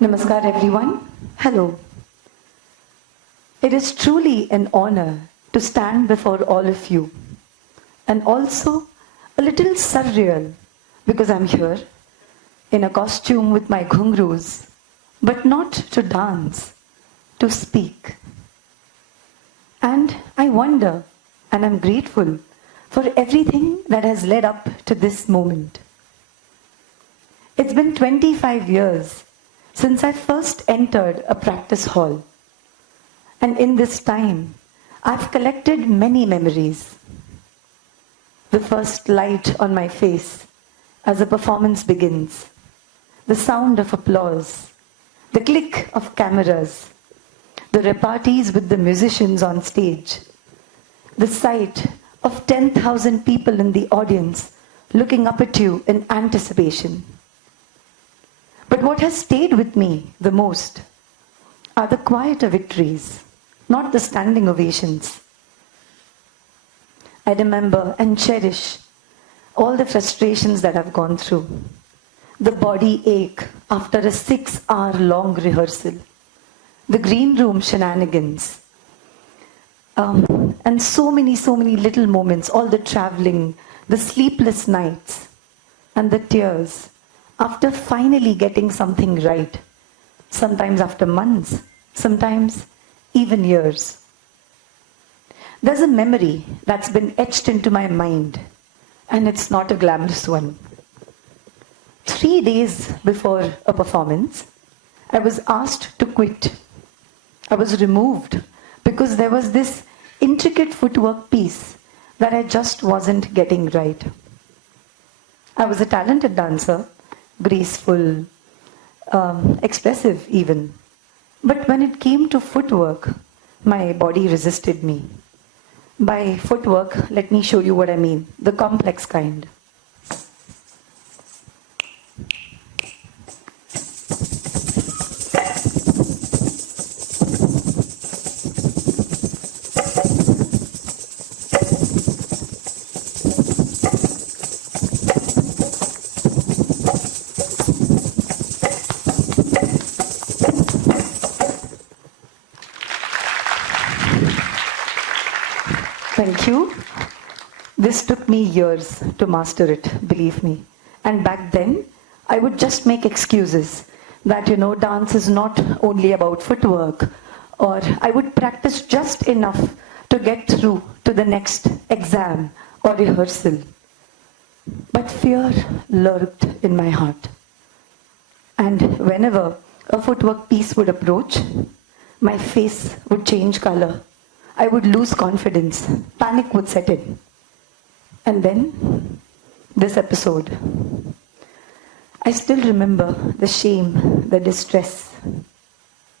Namaskar everyone. Hello. It is truly an honor to stand before all of you, and also a little surreal because I'm here in a costume with my ghungroos, but not to dance, to speak. And I wonder, and I'm grateful for everything that has led up to this moment. It's been 25 years since I first entered a practice hall. And in this time, I've collected many memories. The first light on my face as a performance begins, the sound of applause, the click of cameras, the repartees with the musicians on stage, the sight of 10,000 people in the audience looking up at you in anticipation. But what has stayed with me the most are the quieter victories, not the standing ovations. I remember and cherish all the frustrations that I've gone through, the body ache after a 6-hour-long rehearsal, the green room shenanigans, and so many little moments, all the traveling, the sleepless nights, and the tears after finally getting something right, sometimes after months, sometimes even years. There's a memory that's been etched into my mind, and it's not a glamorous one. 3 days before a performance, I was asked to quit. I was removed because there was this intricate footwork piece that I just wasn't getting right. I was a talented dancer, graceful, expressive even. But when it came to footwork, my body resisted me. By footwork, let me show you what I mean, the complex kind. Thank you. This took me years to master it, believe me. And back then, I would just make excuses that, dance is not only about footwork, or I would practice just enough to get through to the next exam or rehearsal. But fear lurked in my heart. And whenever a footwork piece would approach, my face would change color. I would lose confidence. Panic would set in. And then, this episode. I still remember the shame, the distress.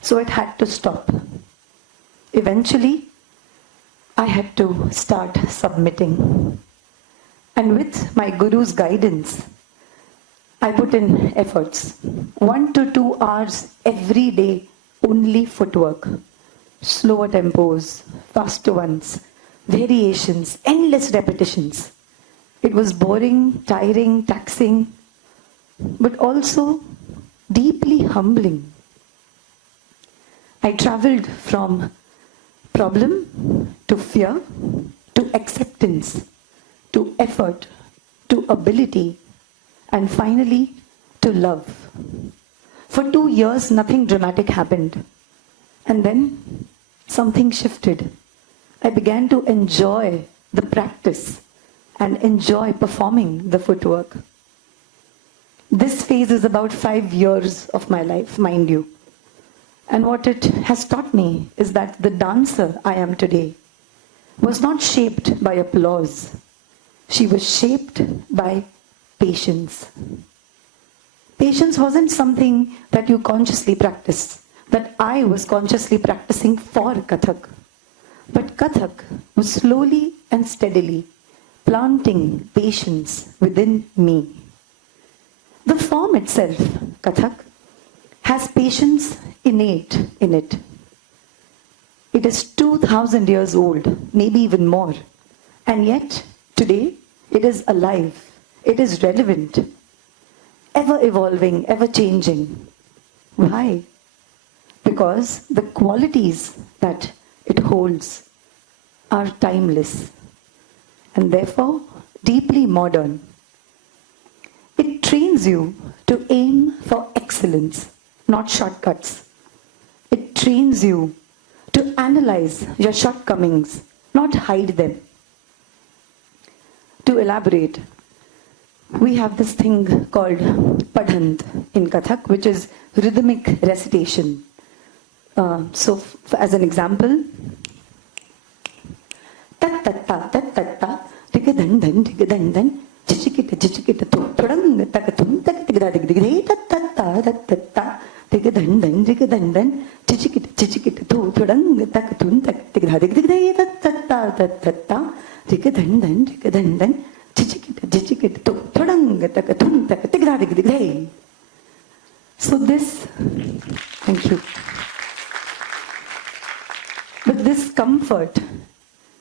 So it had to stop. Eventually, I had to start submitting. And with my guru's guidance, I put in efforts. 1 to 2 hours every day, only footwork. Slower tempos, faster ones, variations, endless repetitions. It was boring, tiring, taxing, but also deeply humbling. I traveled from problem to fear, to acceptance, to effort, to ability, and finally to love. For 2 years, nothing dramatic happened. And then something shifted. I began to enjoy the practice and enjoy performing the footwork. This phase is about 5 years of my life, mind you. And what it has taught me is that the dancer I am today was not shaped by applause. She was shaped by patience. Patience wasn't something that you consciously practice, that I was consciously practicing for Kathak. But Kathak was slowly and steadily planting patience within me. The form itself, Kathak, has patience innate in it. It is 2,000 years old, maybe even more. And yet, today, it is alive. It is relevant. Ever evolving, ever changing. Why? Because the qualities that it holds are timeless and therefore deeply modern. It trains you to aim for excellence, not shortcuts. It trains you to analyze your shortcomings, not hide them. To elaborate, we have this thing called Padhant in Kathak, which is rhythmic recitation. So, as an example, tat tat ta tat tat ta digadandan chichikita chichikita thudang takatum taktigda digdigde tat tat ta tat tat ta digadandan chichikita chichikita thudang takatum taktigda digdigde tat tat ta digadandan chichikita chichikita thudang takatum taktigda digdigde. So this, thank you. But this comfort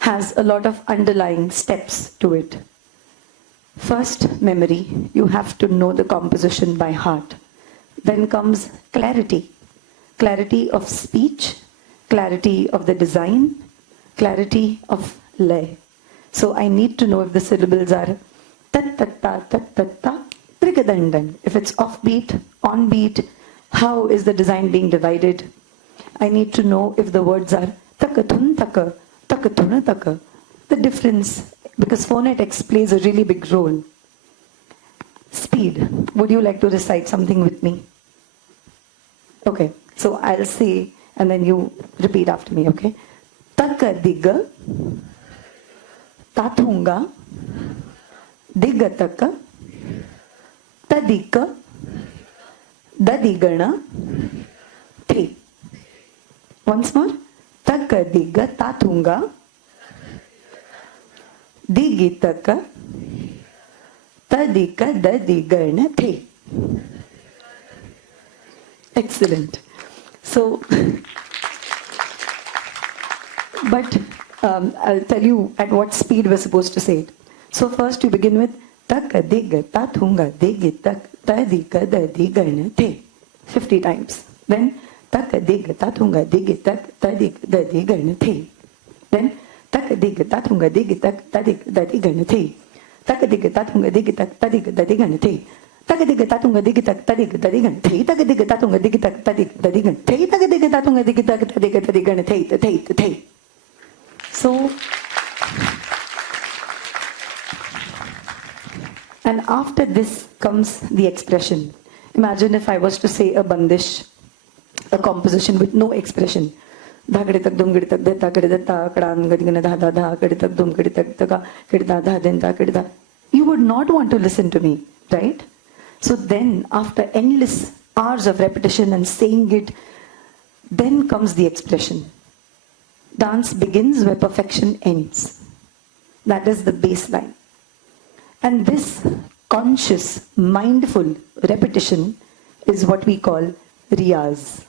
has a lot of underlying steps to it. First, memory. You have to know the composition by heart. Then comes clarity. Clarity of speech, clarity of the design, clarity of lay. So I need to know if the syllables are tat tat ta tat tat ta trigadandan. If it's offbeat, onbeat, how is the design being divided? I need to know if the words are takatun taka, takatuna taka. The difference, because phonetics plays a really big role. Speed. Would you like to recite something with me? Okay, so I'll say and then you repeat after me, okay? Takadiga, tathunga, digataka, tadika, dadigana, 3. Once more. Takadiga, tathunga, digitaka, tadika, dadigana, 3. Excellent. So, but I'll tell you at what speed we're supposed to say it. So first you begin with takadiga, tathunga, digitak, tadika, dadigana, 3. 50 times. Then takadiga, tathunga, digitak, tadik, dadigana, 3. Then takadiga, tathunga, digitak, tadik, dadigana, 3. Takadiga, tathunga, digitak, tadik, dadigana, 3. Takadiga, tathunga, digitak, tadik, dadigana, 3. Takadiga, tathunga, digitak, tadik, dadigana, 3. Takadiga, tathunga, digitak, tadik, dadigana, 3. So, and after this comes the expression. Imagine if I was to say a bandish, a composition with no expression. You would not want to listen to me, right? So then, after endless hours of repetition and saying it, then comes the expression. Dance begins where perfection ends. That is the baseline. And this conscious, mindful repetition is what we call riyaz.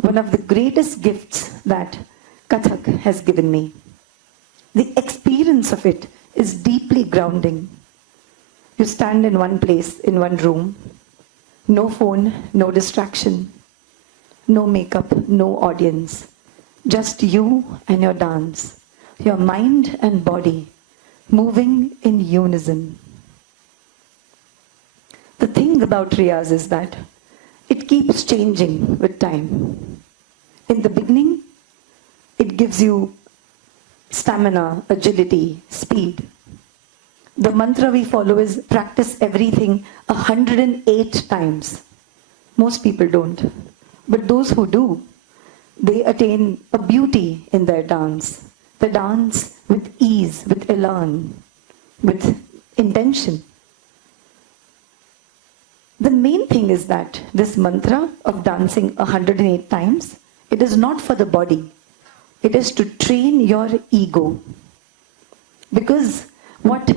One of the greatest gifts that Kathak has given me. The experience of it is deeply grounding. You stand in one place, in one room, no phone, no distraction, no makeup, no audience, just you and your dance, your mind and body moving in unison. The thing about riyaz is that it keeps changing with time. In the beginning, it gives you stamina, agility, speed. The mantra we follow is practice everything 108 times. Most people don't. But those who do, they attain a beauty in their dance. They dance with ease, with elan, with intention. The main thing is that this mantra of dancing 108 times, it is not for the body. It is to train your ego. Because what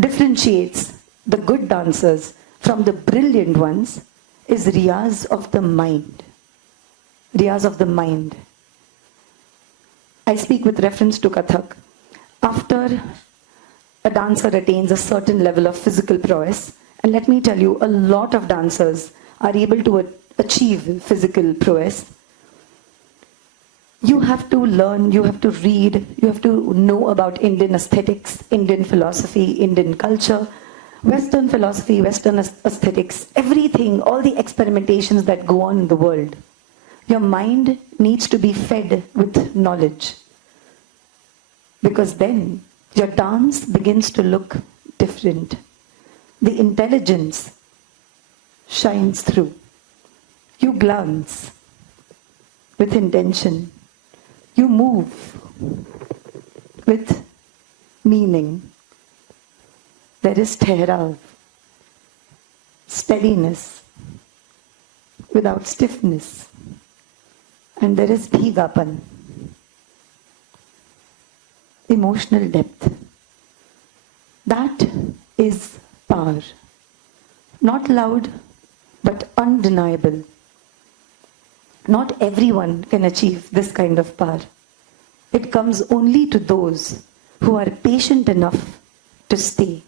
differentiates the good dancers from the brilliant ones is riyaz of the mind. Riyaz of the mind. I speak with reference to Kathak. After a dancer attains a certain level of physical prowess, and let me tell you, a lot of dancers are able to achieve physical prowess. You have to learn, you have to read, you have to know about Indian aesthetics, Indian philosophy, Indian culture, Western philosophy, Western aesthetics, everything, all the experimentations that go on in the world. Your mind needs to be fed with knowledge. Because then your dance begins to look different. The intelligence shines through. You glance with intention. You move with meaning. There is tehrav, steadiness, without stiffness. And there is bhigapan, emotional depth. That is power. Not loud, but undeniable. Not everyone can achieve this kind of power. It comes only to those who are patient enough to stay.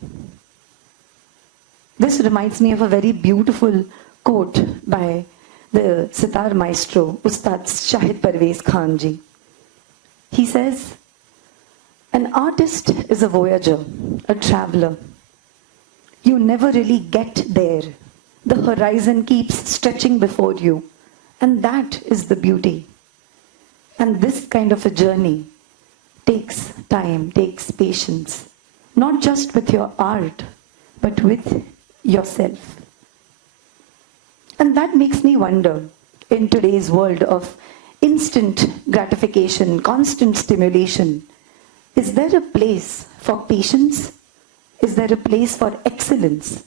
This reminds me of a very beautiful quote by the sitar maestro, Ustad Shahid Parvez Khan ji. He says, an artist is a voyager, a traveler. You never really get there. The horizon keeps stretching before you. And that is the beauty. And this kind of a journey takes time, takes patience. Not just with your art, but with yourself. And that makes me wonder, in today's world of instant gratification, constant stimulation, is there a place for patience? Is there a place for excellence?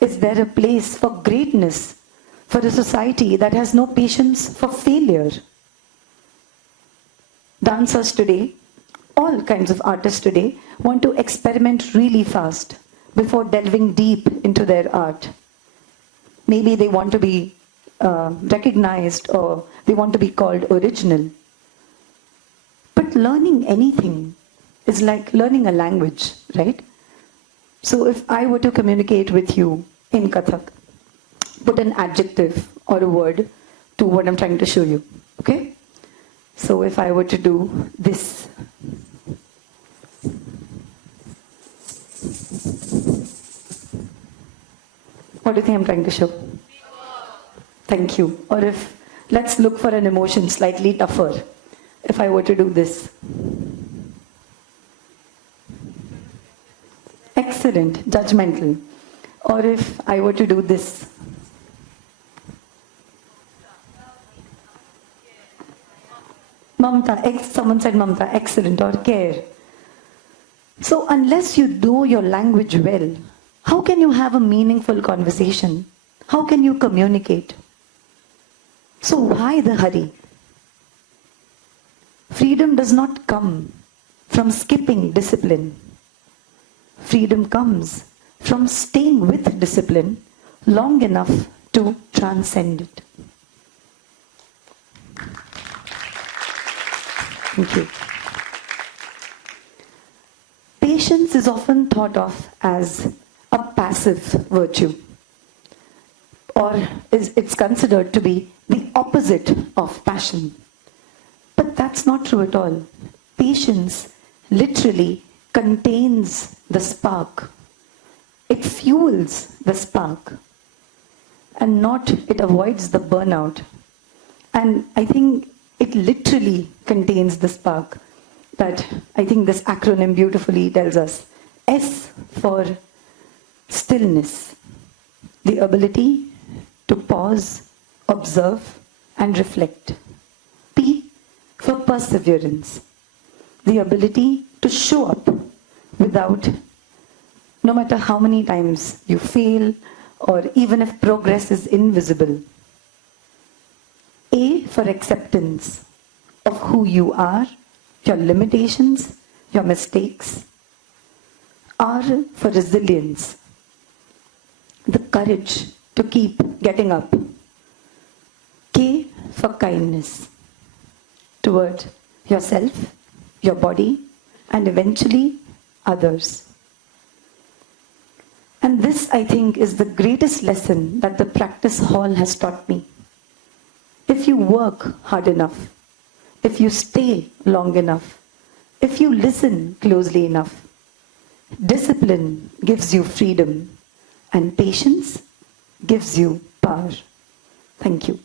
Is there a place for greatness, for a society that has no patience for failure? Dancers today, all kinds of artists today, want to experiment really fast before delving deep into their art. Maybe they want to be recognized, or they want to be called original. But learning anything is like learning a language, right? So if I were to communicate with you in Kathak, put an adjective or a word to what I'm trying to show you, okay? So if I were to do this, what do you think I'm trying to show? Thank you. Or if, let's look for an emotion slightly tougher. If I were to do this. Excellent, judgmental. Or if I were to do this. Mamta, someone said Mamta, excellent, or care. So unless you know your language well, how can you have a meaningful conversation? How can you communicate? So why the hurry? Freedom does not come from skipping discipline. Freedom comes from staying with discipline long enough to transcend it. Thank you. Patience is often thought of as a passive virtue, or it's considered to be the opposite of passion. But that's not true at all. Patience literally contains the spark. It fuels the spark, and not it avoids the burnout. And I think it literally contains the spark. That I think this acronym beautifully tells us. S for stillness, the ability to pause, observe, and reflect. P for perseverance, the ability to show up without, no matter how many times you fail, or even if progress is invisible. A for acceptance of who you are, your limitations, your mistakes. R for resilience, the courage to keep getting up. K for kindness toward yourself, your body, and eventually others. And this, I think, is the greatest lesson that the practice hall has taught me. if you work hard enough, if you stay long enough, if you listen closely enough. Discipline gives you freedom, and patience gives you power. Thank you.